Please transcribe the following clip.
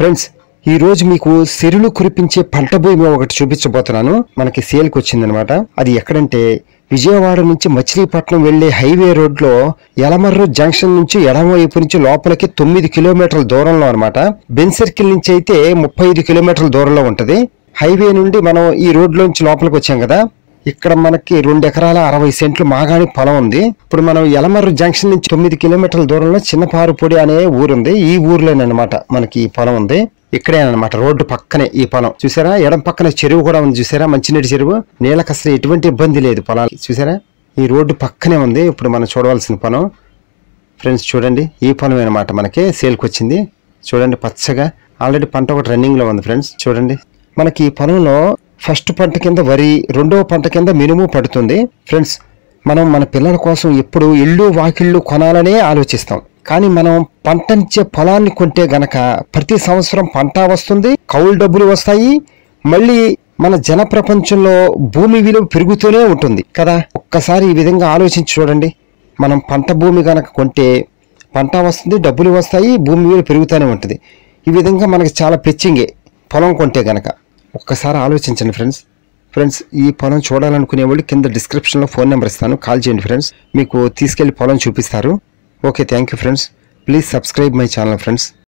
Friends ఈ రోజు మీకు సిరులు కురిపించే పంట భూమి ఒకటి చూపించబోతున్నాను. మనకి సేల్కి వచ్చిందనమాట. అది ఎక్కడంటే విజయవాడ నుంచి మచిలీపట్నం వెళ్లే హైవే రోడ్ లో యలమర్రు జంక్షన్ నుంచి ఎడమవైపు నుంచి లోపలికి 9 కిలోమీటర్ల దూరంలో అనమాట. బెన్ సర్కిల్ నుంచి అయితే 35 కిలోమీటర్ల దూరంలో ఉంటది. హైవే నుండి మనం ఈ రోడ్ లోంచి లోపలికి వచ్చాం కదా, ఇక్కడ మనకి 2 ఎకరాల 60 సెంట్లు మాగాణి పొలం ఉంది. ఇప్పుడు మనం యలమర్రు జంక్షన్ నుంచి 9 కిలోమీటర్ల దూరంలో చిన్నపారుపొడి అనే ఊరుంది. ఈ ఊర్లోనమాట మనకి ఈ పొలం ఉంది. ఇక్కడేనమాట రోడ్డు పక్కనే ఈ పొలం. చూసారా, ఎడం పక్కన చెరువు కూడా ఉంది. చూసారా, మంచినీటి చెరువు. నీళ్ళకి అసలు ఎటువంటి ఇబ్బంది లేదు పొలాలు. చూసారా, ఈ రోడ్డు పక్కనే ఉంది ఇప్పుడు మనం చూడవలసిన పొలం. ఫ్రెండ్స్ చూడండి, ఈ పొలం అనమాట మనకి సేల్కి వచ్చింది. చూడండి పచ్చగా ఆల్రెడీ పంట ఒకటి రన్నింగ్ లో ఉంది. ఫ్రెండ్స్ చూడండి, మనకి ఈ పొలంలో ఫస్ట్ పంట కింద వరి, రెండవ పంట కింద మినుము పడుతుంది. ఫ్రెండ్స్ మనం మన పిల్లల కోసం ఎప్పుడు ఇళ్ళు వాకిళ్ళు కొనాలనే ఆలోచిస్తాం. కానీ మనం పంటనిచ్చే పొలాన్ని కొంటే గనక ప్రతి సంవత్సరం పంట వస్తుంది, కౌలు డబ్బులు వస్తాయి, మళ్ళీ మన జన ప్రపంచంలో భూమి విలువ పెరుగుతూనే ఉంటుంది కదా. ఒక్కసారి ఈ విధంగా ఆలోచించి చూడండి. మనం పంట భూమి గనక కొంటే పంట వస్తుంది, డబ్బులు వస్తాయి, భూమి విలువ పెరుగుతూనే ఉంటుంది. ఈ విధంగా మనకి చాలా పిచ్చింగే పొలం కొంటే గనక. ఒక్కసారి ఆలోచించండి ఫ్రెండ్స్ ఈ పొలం చూడాలనుకునే వాళ్ళు కింద డిస్క్రిప్షన్లో ఫోన్ నెంబర్ ఇస్తాను, కాల్ చేయండి ఫ్రెండ్స్. మీకు తీసుకెళ్లి పొలం చూపిస్తారు. Okay, thank you friends. Please subscribe my channel friends.